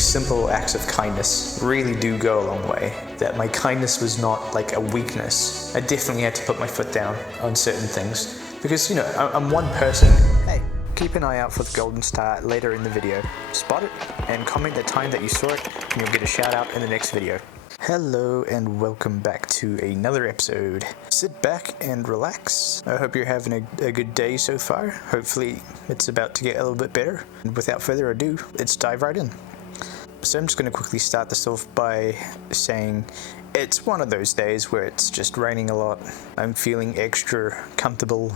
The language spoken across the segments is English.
like simple acts of kindness really do go a long way. That my kindness was not like a weakness. I definitely had to put my foot down on certain things because, you know, I'm one person. Hey, keep an eye out for the golden star later in the video. Spot it and comment the time that you saw it and you'll get a shout out in the next video. Hello and welcome back to another episode. Sit back and relax. I hope you're having a good day so far. Hopefully it's about to get a little bit better. And without further ado, let's dive right in. So I'm just going to quickly start this off by saying it's one of those days where it's just raining a lot. I'm feeling extra comfortable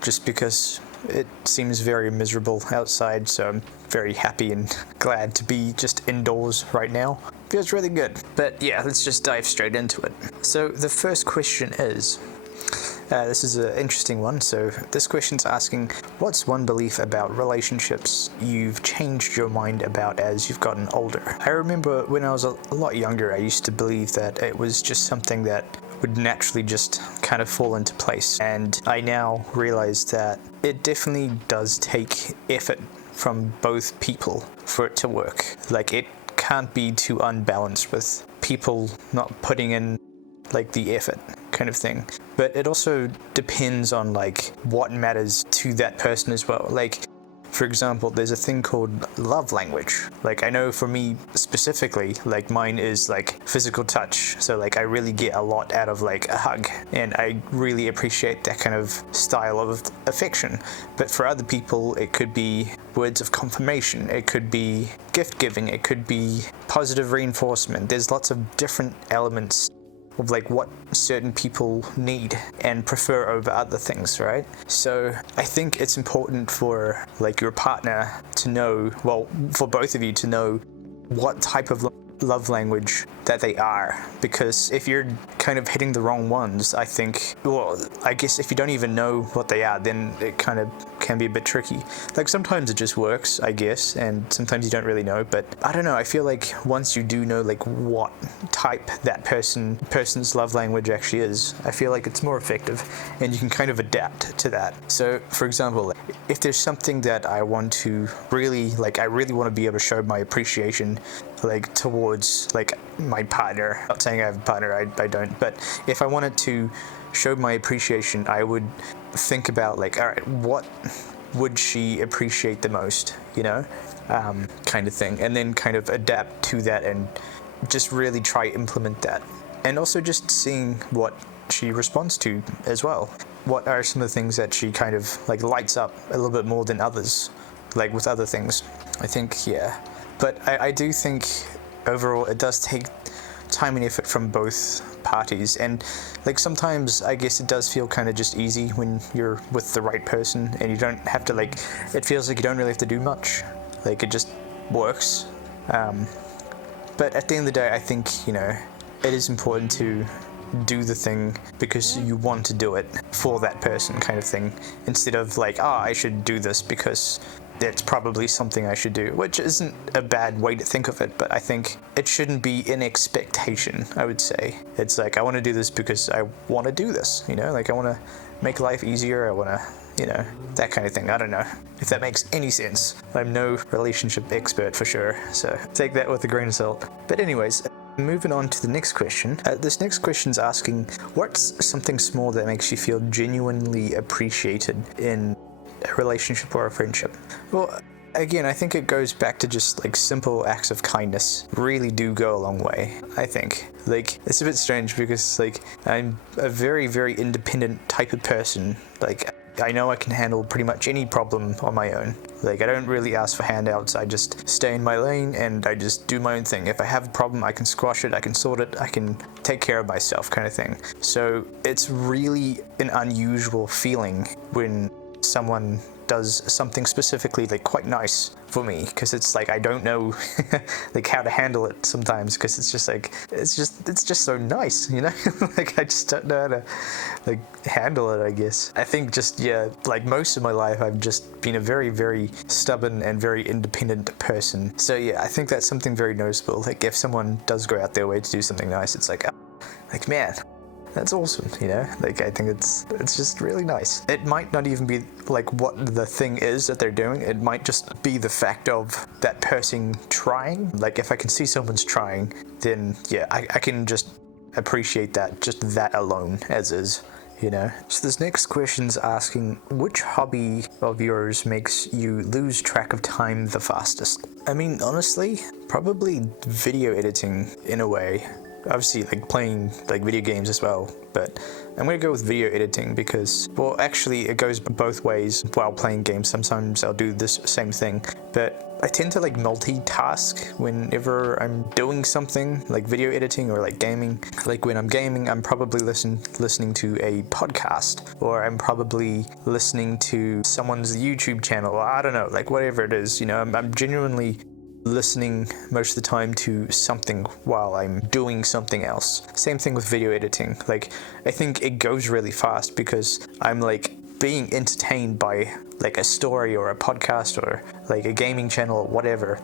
just because it seems very miserable outside, so I'm very happy and glad to be just indoors right now. Feels really good. But yeah, let's just dive straight into it. So the first question is, this is an interesting one. So this question's asking, what's one belief about relationships you've changed your mind about as you've gotten older? I remember when I was a lot younger, I used to believe that it was just something that would naturally just kind of fall into place. And I now realize that it definitely does take effort from both people for it to work. Like, it can't be too unbalanced with people not putting in like the effort kind of thing. But it also depends on like what matters to that person as well. Like, for example, there's a thing called love language. Like, I know for me specifically, like mine is like physical touch. So like I really get a lot out of like a hug, and I really appreciate that kind of style of affection. But for other people, it could be words of confirmation, it could be gift giving, it could be positive reinforcement. There's lots of different elements of like what certain people need and prefer over other things, right? So I think it's important for like your partner to know, well, for both of you to know what type of love language that they are, because if you're kind of hitting the wrong ones, I think, well, I guess if you don't even know what they are, then it kind of can be a bit tricky. Like, sometimes it just works, I guess, and sometimes you don't really know. But I don't know, I feel like once you do know like what type that person's love language actually is, I feel like it's more effective and you can kind of adapt to that. So for example, if there's something that I want to really, like I really want to be able to show my appreciation like towards like my partner, not saying I have a partner, I don't, but if I wanted to show my appreciation, I would think about like, all right, what would she appreciate the most, you know, kind of thing, and then kind of adapt to that and just really try implement that. And also just seeing what she responds to as well. What are some of the things that she kind of like lights up a little bit more than others, like with other things, I think, yeah. But I do think overall it does take time and effort from both parties, and like sometimes I guess it does feel kind of just easy when you're with the right person and you don't have to, like, it feels like you don't really have to do much, like it just works. But at the end of the day, I think, you know, it is important to do the thing because you want to do it for that person kind of thing, instead of like, oh, I should do this because it's probably something I should do, which isn't a bad way to think of it, but I think it shouldn't be an expectation, I would say. It's like, I want to do this because I want to do this, you know, like I want to make life easier, I want to, you know, that kind of thing. I don't know if that makes any sense. I'm no relationship expert for sure, so take that with a grain of salt. But anyways, moving on to the next question. This next question's asking, what's something small that makes you feel genuinely appreciated in a relationship or a friendship? Well, again, I think it goes back to just like simple acts of kindness really do go a long way, I think. Like, it's a bit strange because like I'm a very, very independent type of person. Like, I know I can handle pretty much any problem on my own. Like, I don't really ask for handouts, I just stay in my lane and I just do my own thing. If I have a problem, I can squash it, I can sort it, I can take care of myself kind of thing. So it's really an unusual feeling when someone does something specifically like quite nice for me, because it's like I don't know like how to handle it sometimes, because it's just like it's just so nice, you know. Like I just don't know how to like handle it, I guess. I think just, yeah, like most of my life I've just been a very, very stubborn and very independent person. So yeah, I think that's something very noticeable. Like if someone does go out their way to do something nice, it's like man, that's awesome, you know? Like, I think it's just really nice. It might not even be like what the thing is that they're doing. It might just be the fact of that person trying. Like, if I can see someone's trying, then yeah, I can just appreciate that, just that alone as is. You know? So this next question's asking, which hobby of yours makes you lose track of time the fastest? I mean, honestly, probably video editing in a way. Obviously, like playing like video games as well, but I'm gonna go with video editing because, well, actually it goes both ways while playing games. Sometimes I'll do this same thing, but I tend to like multitask whenever I'm doing something like video editing or like gaming. Like when I'm gaming, I'm probably listening to a podcast, or I'm probably listening to someone's YouTube channel, or I don't know, like whatever it is, you know, I'm genuinely listening most of the time to something while I'm doing something else. Same thing with video editing. Like, I think it goes really fast because I'm like being entertained by like a story or a podcast or like a gaming channel or whatever,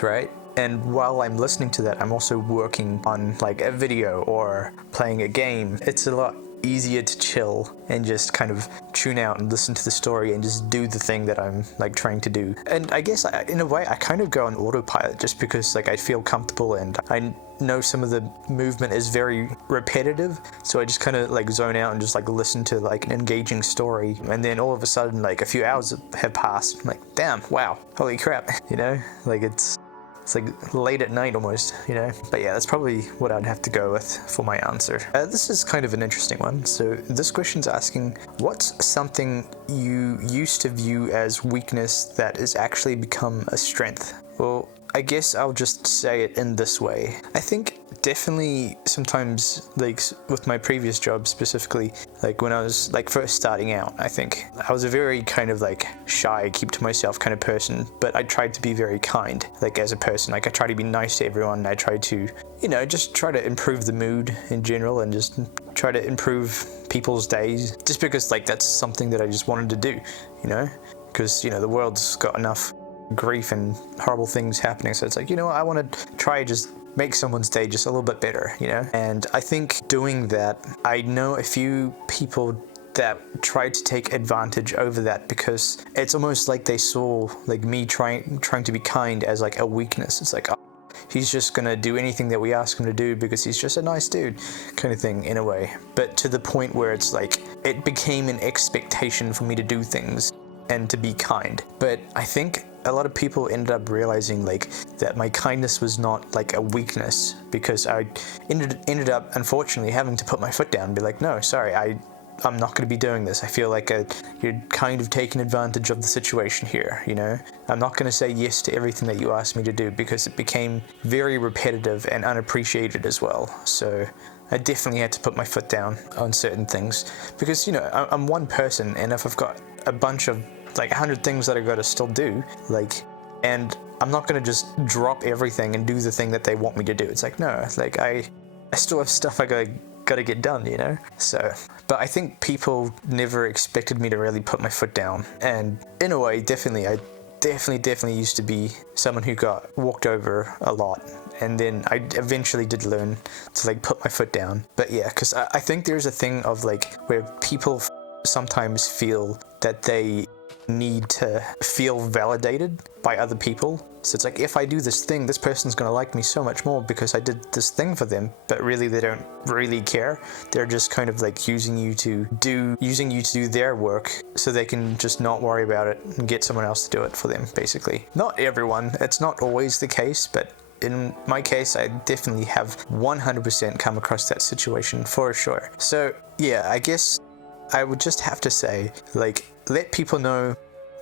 right? And while I'm listening to that, I'm also working on like a video or playing a game. It's a lot easier to chill and just kind of tune out and listen to the story and just do the thing that I'm like trying to do. And I guess in a way I kind of go on autopilot just because like I feel comfortable and I know some of the movement is very repetitive, so I just kind of like zone out and just like listen to like an engaging story, and then all of a sudden like a few hours have passed. I'm like, damn, wow, holy crap, you know, like it's like late at night almost, you know? But yeah, that's probably what I'd have to go with for my answer. This is kind of an interesting one. So this question's asking, what's something you used to view as weakness that has actually become a strength? Well, I guess I'll just say it in this way. I think definitely sometimes, like with my previous job specifically, like when I was like first starting out, I think I was a very kind of like shy, keep to myself kind of person, but I tried to be very kind, like as a person. Like I try to be nice to everyone. I try to, you know, just try to improve the mood in general and just try to improve people's days, just because like that's something that I just wanted to do, you know, because, you know, the world's got enough grief and horrible things happening, so it's like, you know, I want to try just make someone's day just a little bit better, you know. And I think doing that, I know a few people that tried to take advantage over that, because it's almost like they saw like me trying to be kind as like a weakness. It's like, oh, he's just gonna do anything that we ask him to do because he's just a nice dude, kind of thing in a way. But to the point where it's like it became an expectation for me to do things and to be kind. But I think a lot of people ended up realizing like that my kindness was not like a weakness, because I ended up unfortunately having to put my foot down and be like, no, sorry, I'm not going to be doing this. I feel like you're kind of taking advantage of the situation here, you know? I'm not going to say yes to everything that you asked me to do, because it became very repetitive and unappreciated as well. So I definitely had to put my foot down on certain things, because, you know, I'm one person, and if I've got a bunch of like 100 things that I got to still do, like, and I'm not going to just drop everything and do the thing that they want me to do. It's like, no, like I still have stuff I got to get done, you know? So, but I think people never expected me to really put my foot down. And in a way, I definitely used to be someone who got walked over a lot. And then I eventually did learn to like put my foot down. But yeah, because I think there's a thing of like where people sometimes feel that they need to feel validated by other people. So it's like, if I do this thing, this person's going to like me so much more because I did this thing for them, but really they don't really care. They're just kind of like using you to do their work so they can just not worry about it and get someone else to do it for them, basically. Not everyone, it's not always the case, but in my case, I definitely have 100% come across that situation for sure. So yeah, I guess I would just have to say, like, let people know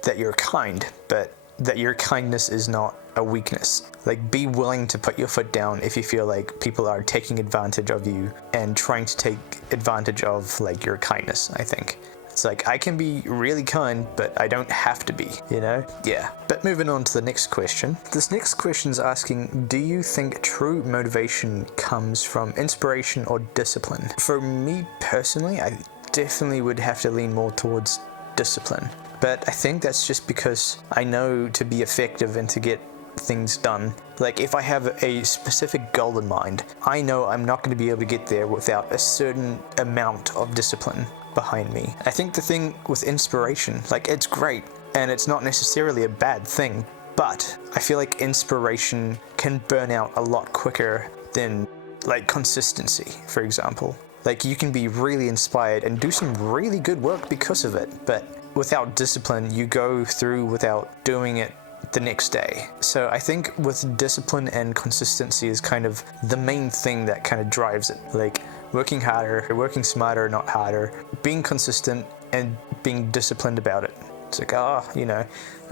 that you're kind, but that your kindness is not a weakness. Like, be willing to put your foot down if you feel like people are taking advantage of you and trying to take advantage of like your kindness. I think it's like, I can be really kind, but I don't have to be, you know? Yeah. But moving on to the next question. This next question is asking, do you think true motivation comes from inspiration or discipline? For me personally, I definitely would have to lean more towards discipline. But I think that's just because I know to be effective and to get things done. Like if I have a specific goal in mind, I know I'm not going to be able to get there without a certain amount of discipline behind me. I think the thing with inspiration, like it's great and it's not necessarily a bad thing, but I feel like inspiration can burn out a lot quicker than like consistency, for example. Like you can be really inspired and do some really good work because of it, but without discipline, you go through without doing it the next day. So I think with discipline and consistency is kind of the main thing that kind of drives it. Like working harder, working smarter, not harder, being consistent and being disciplined about it. It's like, I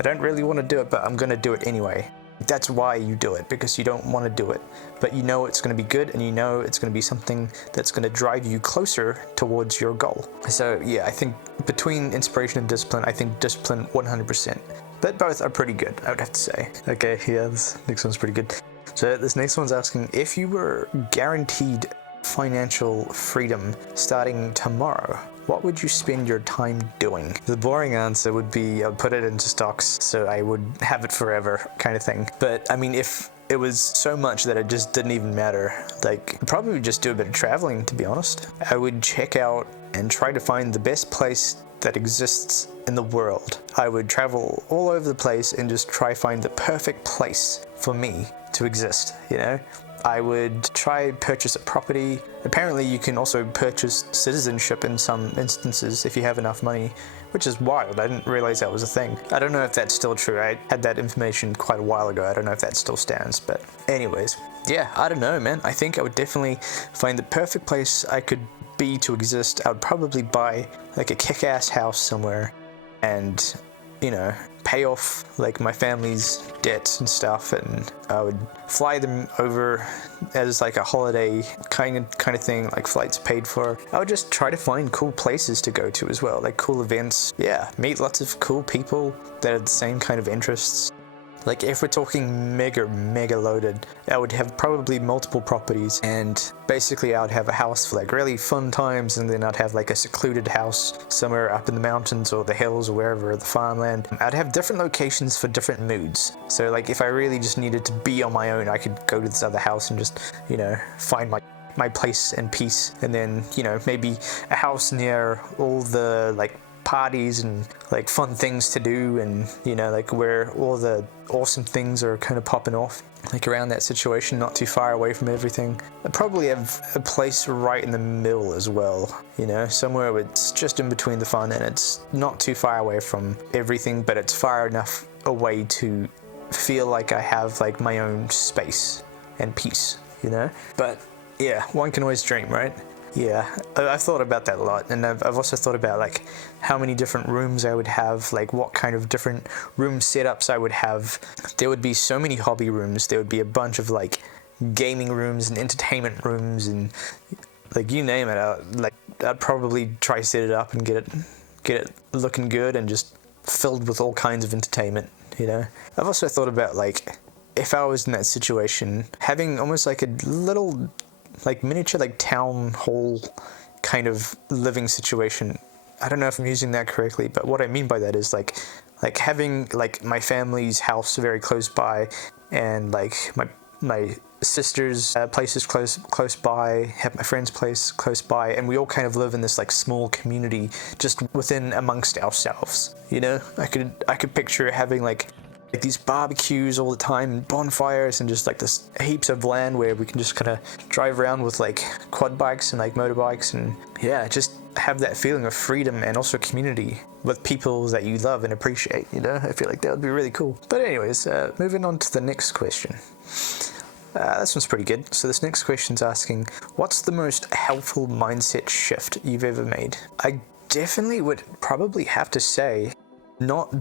don't really want to do it, but I'm going to do it anyway. That's why you do it, because you don't want to do it, but you know it's going to be good and you know it's going to be something that's going to drive you closer towards your goal. So yeah, I think between inspiration and discipline, I think discipline 100%, but both are pretty good, I would have to say. Okay, yeah, this next one's pretty good. So this next one's asking, if you were guaranteed financial freedom starting tomorrow, what would you spend your time doing? The boring answer would be I'd put it into stocks so I would have it forever kind of thing. But I mean, if it was so much that it just didn't even matter, like I'd probably just do a bit of traveling, to be honest. I would check out and try to find the best place that exists in the world. I would travel all over the place and just try find the perfect place for me to exist, you know? I would try purchase a property. Apparently you can also purchase citizenship in some instances if you have enough money, which is wild. I didn't realize that was a thing. I don't know if that's still true. I had that information quite a while ago. I don't know if that still stands, but anyways. Yeah, I don't know, man. I think I would definitely find the perfect place I could be to exist. I would probably buy like a kick-ass house somewhere and, you know, pay off like my family's debts and stuff, and I would fly them over as like a holiday kind of thing, like flights paid for. I would just try to find cool places to go to as well, like cool events. Yeah, meet lots of cool people that have the same kind of interests. Like if we're talking mega loaded, I would have probably multiple properties, and basically I would have a house for like really fun times, and then I'd have like a secluded house somewhere up in the mountains or the hills or wherever, the farmland. I'd have different locations for different moods. So like if I really just needed to be on my own, I could go to this other house and just, you know, find my place and peace. And then, you know, maybe a house near all the like parties and like fun things to do, and you know, like where all the awesome things are kind of popping off, like around that situation, not too far away from everything. I'd probably have a place right in the middle as well, you know, somewhere where it's just in between the fun and it's not too far away from everything, but it's far enough away to feel like I have like my own space and peace, you know. But yeah, one can always dream, right? Yeah, I've thought about that a lot, and I've also thought about like how many different rooms I would have, like what kind of different room setups I would have. There would be so many hobby rooms. There would be a bunch of like gaming rooms and entertainment rooms and like you name it. I'd probably try set it up and get it looking good and just filled with all kinds of entertainment, you know. I've also thought about like if I was in that situation, having almost like a little like miniature like town hall kind of living situation. I don't know if I'm using that correctly, but what I mean by that is like having like my family's house very close by, and like my sister's place is close by, have my friend's place close by, and we all kind of live in this like small community just within amongst ourselves, you know. I could picture having like these barbecues all the time and bonfires and just like this heaps of land where we can just kind of drive around with like quad bikes and like motorbikes, and yeah, just have that feeling of freedom and also community with people that you love and appreciate, you know. I feel like that would be really cool. But anyways, moving on to the next question. This one's pretty good. So this next question's asking, what's the most helpful mindset shift you've ever made? I definitely would probably have to say not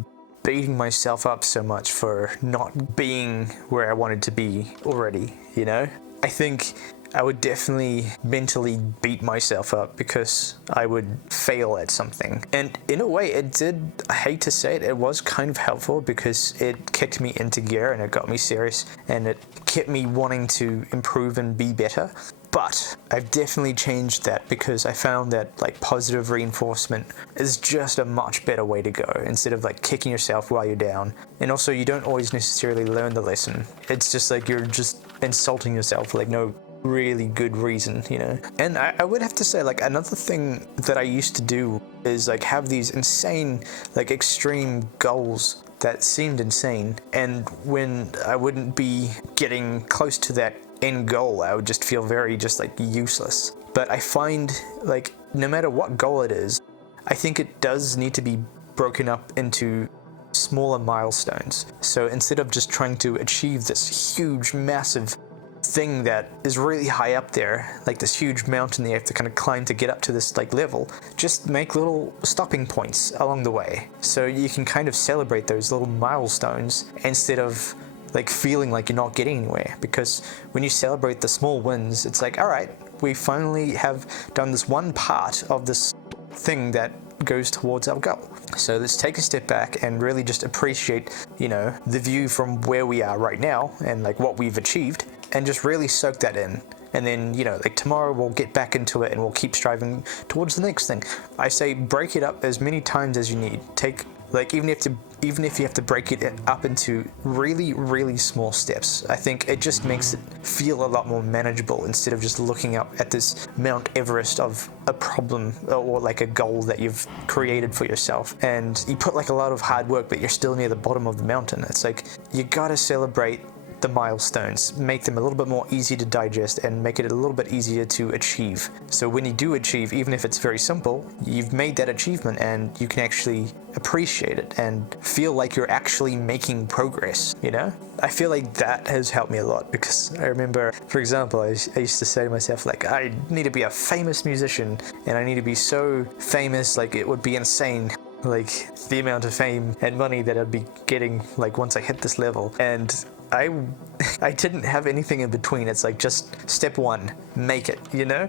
beating myself up so much for not being where I wanted to be already, you know? I think I would definitely mentally beat myself up because I would fail at something. And in a way, it did, I hate to say it, it was kind of helpful because it kicked me into gear and it got me serious and it kept me wanting to improve and be better. But I've definitely changed that because I found that like positive reinforcement is just a much better way to go instead of like kicking yourself while you're down. And also you don't always necessarily learn the lesson. It's just like you're just insulting yourself for like no really good reason, you know? And I would have to say like another thing that I used to do is like have these insane like extreme goals that seemed insane, and when I wouldn't be getting close to that end goal, I would just feel very just like useless. But I find like no matter what goal it is, I think it does need to be broken up into smaller milestones. So instead of just trying to achieve this huge massive thing that is really high up there, like this huge mountain that you have to kind of climb to get up to this like level, just make little stopping points along the way so you can kind of celebrate those little milestones instead of like feeling like you're not getting anywhere. Because when you celebrate the small wins, it's like, all right, we finally have done this one part of this thing that goes towards our goal. So let's take a step back and really just appreciate, you know, the view from where we are right now and like what we've achieved, and just really soak that in. And then, you know, like tomorrow we'll get back into it and we'll keep striving towards the next thing. I say break it up as many times as you need. Take like even if you have to break it up into really, really small steps, I think it just makes it feel a lot more manageable instead of just looking up at this Mount Everest of a problem or like a goal that you've created for yourself. And you put like a lot of hard work, but you're still near the bottom of the mountain. It's like, you gotta celebrate the milestones, make them a little bit more easy to digest and make it a little bit easier to achieve. So when you do achieve, even if it's very simple, you've made that achievement and you can actually appreciate it and feel like you're actually making progress, you know? I feel like that has helped me a lot because I remember, for example, I used to say to myself, like, I need to be a famous musician and I need to be so famous, like it would be insane, like the amount of fame and money that I'd be getting like once I hit this level. And I didn't have anything in between. It's like just step one, make it, you know?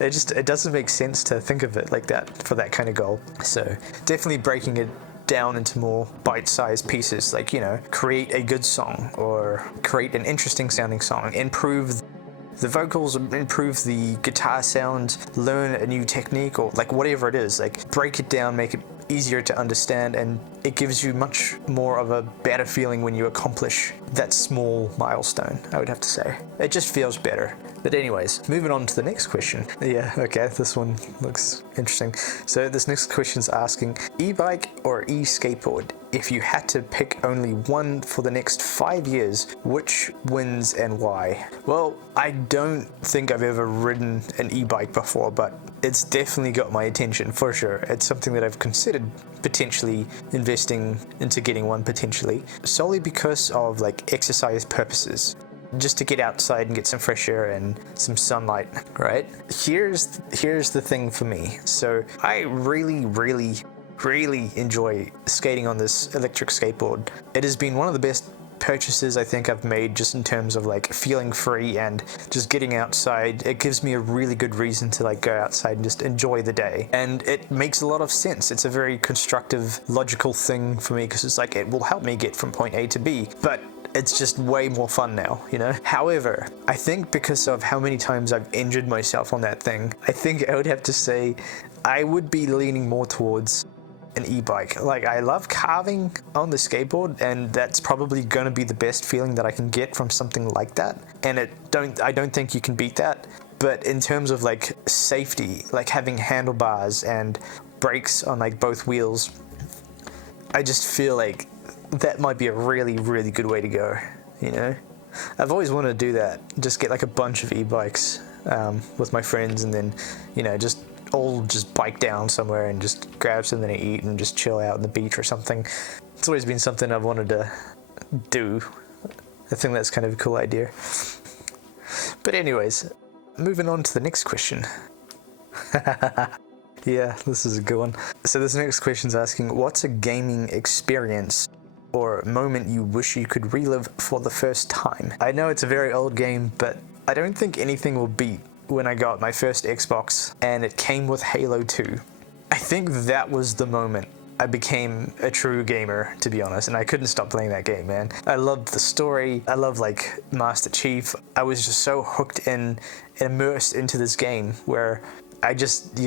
It doesn't make sense to think of it like that for that kind of goal. So definitely breaking it down into more bite-sized pieces, like, you know, create a good song or create an interesting sounding song, improve the vocals, improve the guitar sound, learn a new technique, or like whatever it is, like break it down, make it easier to understand, and it gives you much more of a better feeling when you accomplish that small milestone, I would have to say. It just feels better. But anyways, moving on to the next question. Yeah, okay, this one looks interesting. So this next question is asking, e-bike or e-skateboard? If you had to pick only one for the next 5 years, which wins and why? Well, I don't think I've ever ridden an e-bike before, but it's definitely got my attention for sure. It's something that I've considered potentially investing into getting one potentially, solely because of like exercise purposes. Just to get outside and get some fresh air and some sunlight, right? Here's the thing for me. So I really enjoy skating on this electric skateboard. It has been one of the best purchases I think I've made, just in terms of like feeling free and just getting outside. It gives me a really good reason to like go outside and just enjoy the day, and it makes a lot of sense. It's a very constructive, logical thing for me because it's like it will help me get from point A to B, but it's just way more fun now, you know? However, I think because of how many times I've injured myself on that thing, I think I would have to say I would be leaning more towards an e-bike. Like, I love carving on the skateboard, and that's probably going to be the best feeling that I can get from something like that. And I don't think you can beat that. But in terms of like safety, like having handlebars and brakes on like both wheels, I just feel like that might be a really good way to go, you know? I've always wanted to do that, just get like a bunch of e-bikes with my friends, and then, you know, just bike down somewhere and just grab something to eat and just chill out on the beach or something. It's always been something I've wanted to do. I think that's kind of a cool idea. But anyways, moving on to the next question. Yeah, this is a good one. So this next question is asking, what's a gaming experience or moment you wish you could relive for the first time? I know it's a very old game, but I don't think anything will beat when I got my first Xbox and it came with Halo 2. I think that was the moment I became a true gamer, to be honest, and I couldn't stop playing that game, man. I loved the story. I loved like Master Chief. I was just so hooked in, immersed into this game where I just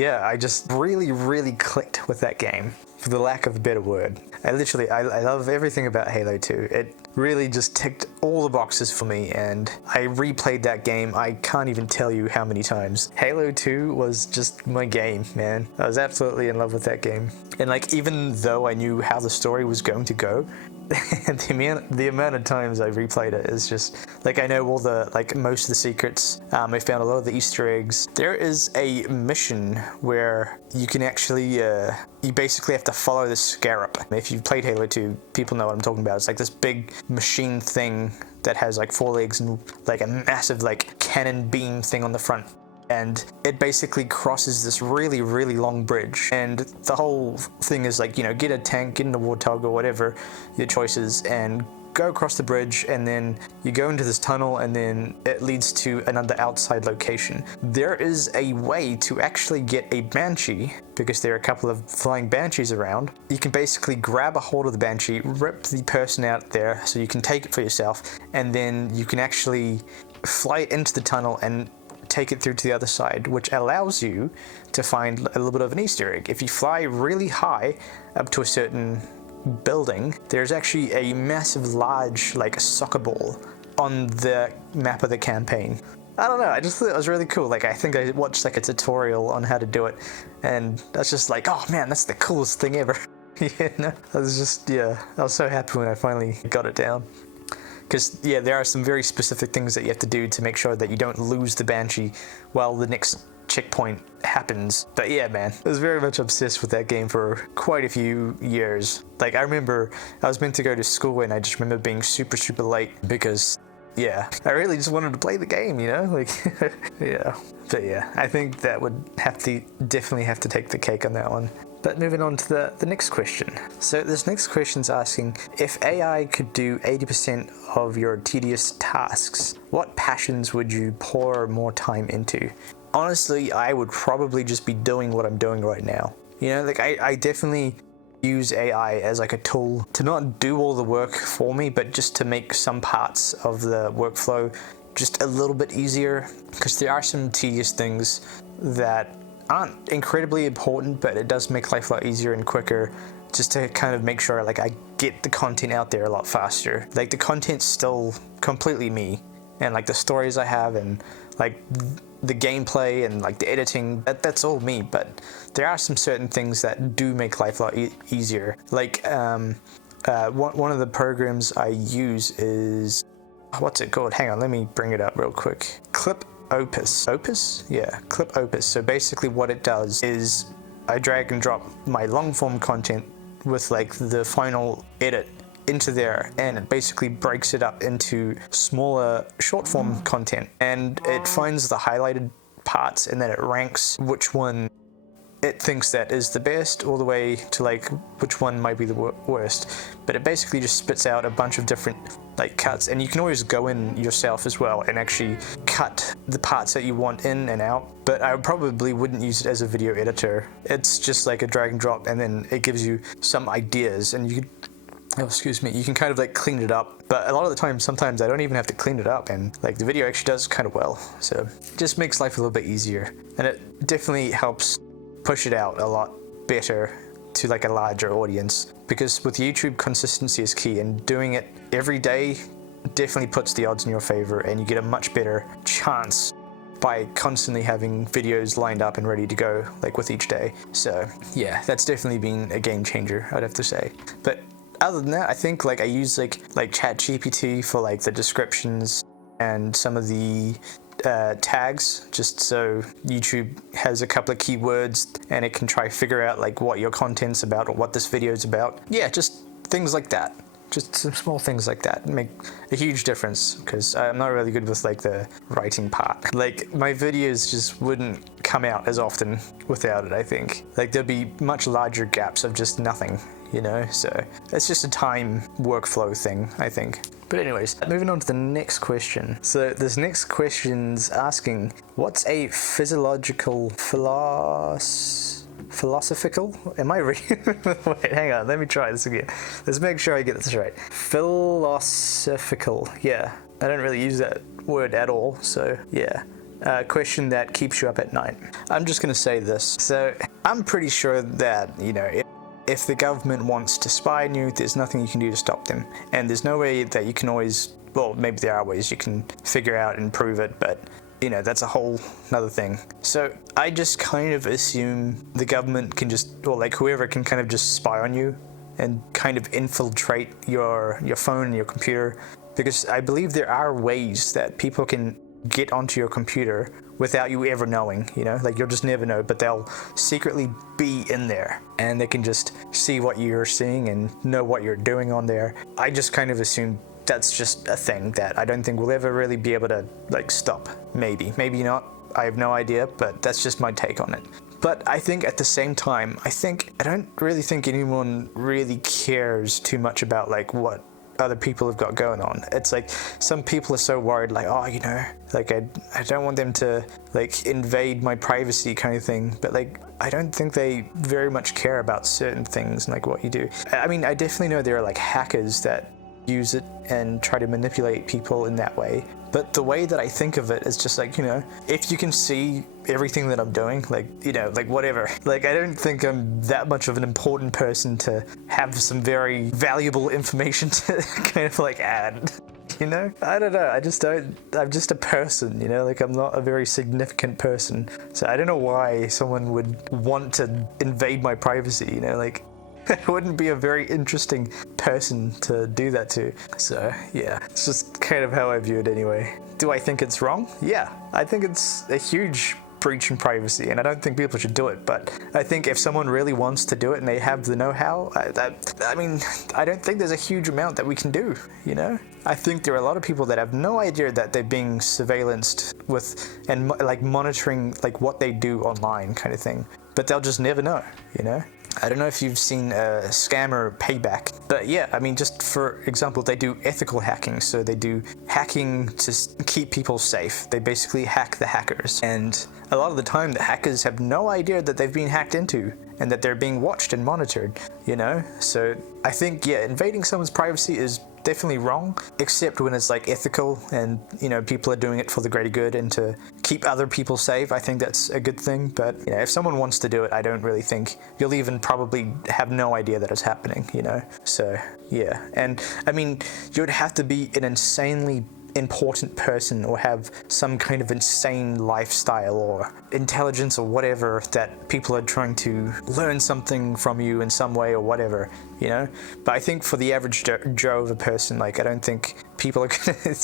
really clicked with that game, for the lack of a better word. I love everything about Halo 2. It really just ticked all the boxes for me, and I replayed that game I can't even tell you how many times. Halo 2 was just my game, man. I was absolutely in love with that game. And like, even though I knew how the story was going to go, the amount of times I replayed it is just like, I know all the most of the secrets. I found a lot of the Easter eggs. There is a mission where you can actually you basically have to follow the scarab. If you've played Halo 2, people know what I'm talking about. It's like this big machine thing that has like 4 legs and like a massive like cannon beam thing on the front. And it basically crosses this really long bridge, and the whole thing is like, you know, get a tank, get in a warthog or whatever your choice is, and go across the bridge, and then you go into this tunnel, and then it leads to another outside location. There is a way to actually get a banshee, because there are a couple of flying banshees around. You can basically grab a hold of the banshee, rip the person out there so you can take it for yourself, and then you can actually fly it into the tunnel and take it through to the other side, which allows you to find a little bit of an Easter egg. If you fly really high up to a certain building, there's actually a massive large like soccer ball on the map of the campaign. I don't know, I just thought it was really cool. Like, I think I watched like a tutorial on how to do it, and that's just like, oh man, that's the coolest thing ever. You know? I was so happy when I finally got it down. Because, yeah, there are some very specific things that you have to do to make sure that you don't lose the Banshee while the next checkpoint happens. But yeah, man, I was very much obsessed with that game for quite a few years. Like, I remember I was meant to go to school, and I just remember being super late because, yeah, I really just wanted to play the game, you know? Like, yeah. But yeah, I think that would definitely have to take the cake on that one. But moving on to the next question. So this next question's asking, if AI could do 80% of your tedious tasks, what passions would you pour more time into? Honestly, I would probably just be doing what I'm doing right now. You know, like I definitely use AI as like a tool to not do all the work for me, but just to make some parts of the workflow just a little bit easier, because there are some tedious things that aren't incredibly important, but it does make life a lot easier and quicker, just to kind of make sure like I get the content out there a lot faster. Like, the content's still completely me, and like the stories I have, and like the gameplay, and like the editing, that's all me. But there are some certain things that do make life a lot easier. Like one of the programs I use is, what's it called? Hang on, let me bring it up real quick. Clip Opus? Yeah, Clip Opus. So basically what it does is I drag and drop my long form content with like the final edit into there, and it basically breaks it up into smaller short form content, and it finds the highlighted parts, and then it ranks which one it thinks that is the best, all the way to like which one might be the worst. But it basically just spits out a bunch of different like cuts, and you can always go in yourself as well and actually cut the parts that you want in and out. But I probably wouldn't use it as a video editor. It's just like a drag and drop, and then it gives you some ideas, and you can, you can kind of like clean it up. But a lot of the time, sometimes I don't even have to clean it up, and like the video actually does kind of well. So it just makes life a little bit easier, and it definitely helps push it out a lot better to like a larger audience, because with YouTube, consistency is key, and doing it every day definitely puts the odds in your favor, and you get a much better chance by constantly having videos lined up and ready to go like with each day. So yeah, that's definitely been a game changer, I'd have to say. But other than that, I think like I use like ChatGPT for like the descriptions and some of the tags, just so YouTube has a couple of keywords and it can try figure out like what your content's about or what this video is about. Yeah, just things like that. just some small things like that make a huge difference, because I'm not really good with like the writing part. Like my videos just wouldn't come out as often without it, I think. Like there'd be much larger gaps of just nothing, you know? So it's just a time workflow thing, I think. But anyways, moving on to the next question. So this next question's asking, what's a philosophical? Am I reading? Wait, hang on, let me try this again. Let's make sure I get this right. Philosophical, yeah. I don't really use that word at all, so yeah. Question that keeps you up at night. I'm just gonna say this. So I'm pretty sure that, you know, if the government wants to spy on you, there's nothing you can do to stop them. And there's no way that you can always, well, maybe there are ways you can figure out and prove it, but you know, that's a whole nother thing. So I just kind of assume the government can just, or like whoever can kind of just spy on you and kind of infiltrate your phone and your computer, because I believe there are ways that people can get onto your computer without you ever knowing, you know, like you'll just never know, but they'll secretly be in there and they can just see what you're seeing and know what you're doing on there. I just kind of assume that's just a thing that I don't think we'll ever really be able to like stop. Maybe not, I have no idea, but that's just my take on it. But I think at the same time, I don't really think anyone really cares too much about like what other people have got going on. It's like some people are so worried, like, oh, you know, like I don't want them to like invade my privacy kind of thing, but like I don't think they very much care about certain things and like what you do. I mean, I definitely know there are like hackers that use it and try to manipulate people in that way, but the way that I think of it is just like, you know, if you can see everything that I'm doing, like, you know, like whatever, like I don't think I'm that much of an important person to have some very valuable information to kind of like add, you know? I don't know, I'm just a person, you know, like I'm not a very significant person, so I don't know why someone would want to invade my privacy, you know, like I wouldn't be a very interesting person to do that to. So yeah, it's just kind of how I view it anyway. Do I think it's wrong? Yeah, I think it's a huge breach in privacy, and I don't think people should do it, but I think if someone really wants to do it and they have the know-how, I mean, I don't think there's a huge amount that we can do, you know? I think there are a lot of people that have no idea that they're being surveillanced with and like monitoring like what they do online kind of thing, but they'll just never know, you know? I don't know if you've seen Scammer Payback, but yeah, I mean, just for example, they do ethical hacking. So they do hacking to keep people safe. They basically hack the hackers. And a lot of the time, the hackers have no idea that they've been hacked into and that they're being watched and monitored, you know? So I think, yeah, invading someone's privacy is definitely wrong, except when it's like ethical and, you know, people are doing it for the greater good and to keep other people safe. I think that's a good thing. But, you know, if someone wants to do it, I don't really think you'll even probably have no idea that it's happening, you know? So, yeah. And I mean, you'd have to be an insanely important person or have some kind of insane lifestyle or intelligence or whatever that people are trying to learn something from you in some way or whatever, you know? But I think for the average Joe of a person, like, I don't think people are gonna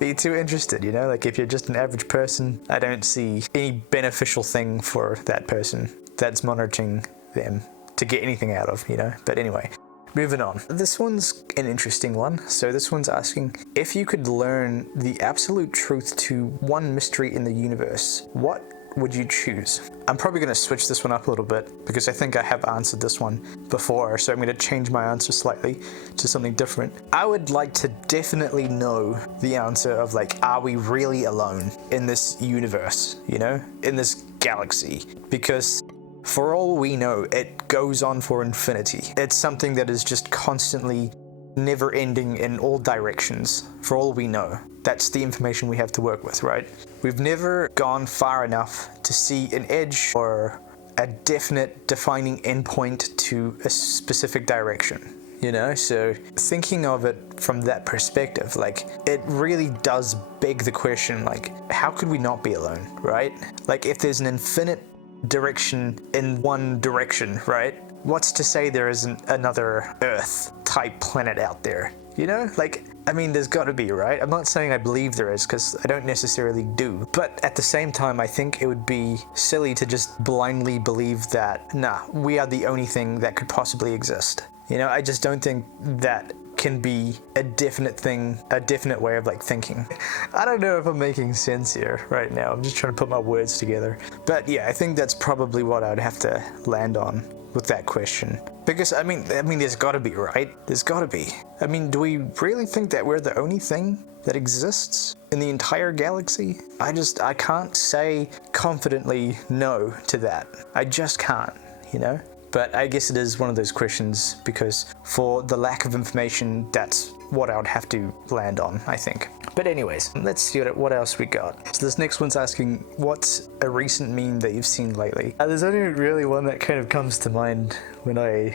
be too interested, you know? Like, if you're just an average person, I don't see any beneficial thing for that person that's monitoring them to get anything out of, you know? But anyway, moving on. This one's an interesting one. So this one's asking, if you could learn the absolute truth to one mystery in the universe, what would you choose? I'm probably going to switch this one up a little bit because I think I have answered this one before, so I'm going to change my answer slightly to something different. I would like to definitely know the answer of like, are we really alone in this universe, you know, in this galaxy? Because for all we know, it goes on for infinity. It's something that is just constantly never ending in all directions, for all we know. That's the information we have to work with, right? We've never gone far enough to see an edge or a definite defining endpoint to a specific direction, you know? So thinking of it from that perspective, like, it really does beg the question, like, how could we not be alone, right? Like, if there's an infinite direction in one direction, right? What's to say there isn't another Earth-type planet out there? You know? Like, I mean, there's gotta be, right? I'm not saying I believe there is, because I don't necessarily do. But at the same time, I think it would be silly to just blindly believe that, nah, we are the only thing that could possibly exist. You know, I just don't think that can be a definite thing, a definite way of like thinking. I don't know if I'm making sense here right now. I'm just trying to put my words together. But yeah, I think that's probably what I'd have to land on with that question. Because I mean, there's gotta be, right? There's gotta be. I mean, do we really think that we're the only thing that exists in the entire galaxy? I can't say confidently no to that. I just can't, you know? But I guess it is one of those questions because for the lack of information, that's what I would have to land on, I think. But anyways, let's see what else we got. So this next one's asking, what's a recent meme that you've seen lately? There's only really one that kind of comes to mind when I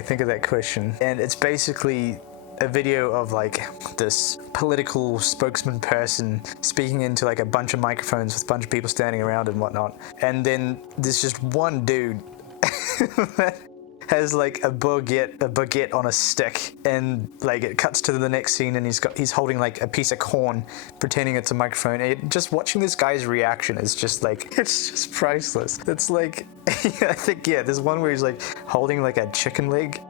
think of that question. And it's basically a video of like this political spokesman person speaking into like a bunch of microphones with a bunch of people standing around and whatnot. And then there's just one dude that has like a baguette on a stick, and like it cuts to the next scene and he's holding like a piece of corn pretending it's a microphone, and just watching this guy's reaction is just like, it's just priceless. It's like I think there's one where he's like holding like a chicken leg.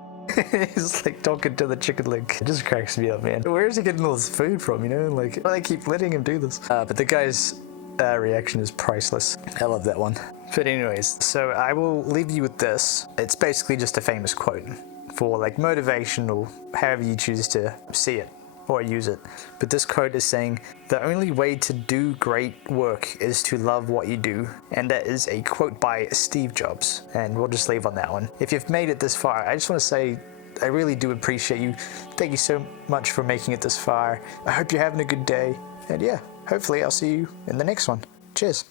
He's like talking to the chicken leg. It just cracks me up, man. Where is he getting all this food from, you know? Like, why do they keep letting him do this? But the guy's reaction is priceless. I love that one. But anyways, so I will leave you with this. It's basically just a famous quote for like motivation or however you choose to see it or use it. But this quote is saying, "The only way to do great work is to love what you do." And that is a quote by Steve Jobs. And we'll just leave on that one. If you've made it this far, I just want to say I really do appreciate you. Thank you so much for making it this far. I hope you're having a good day. And yeah, hopefully I'll see you in the next one. Cheers.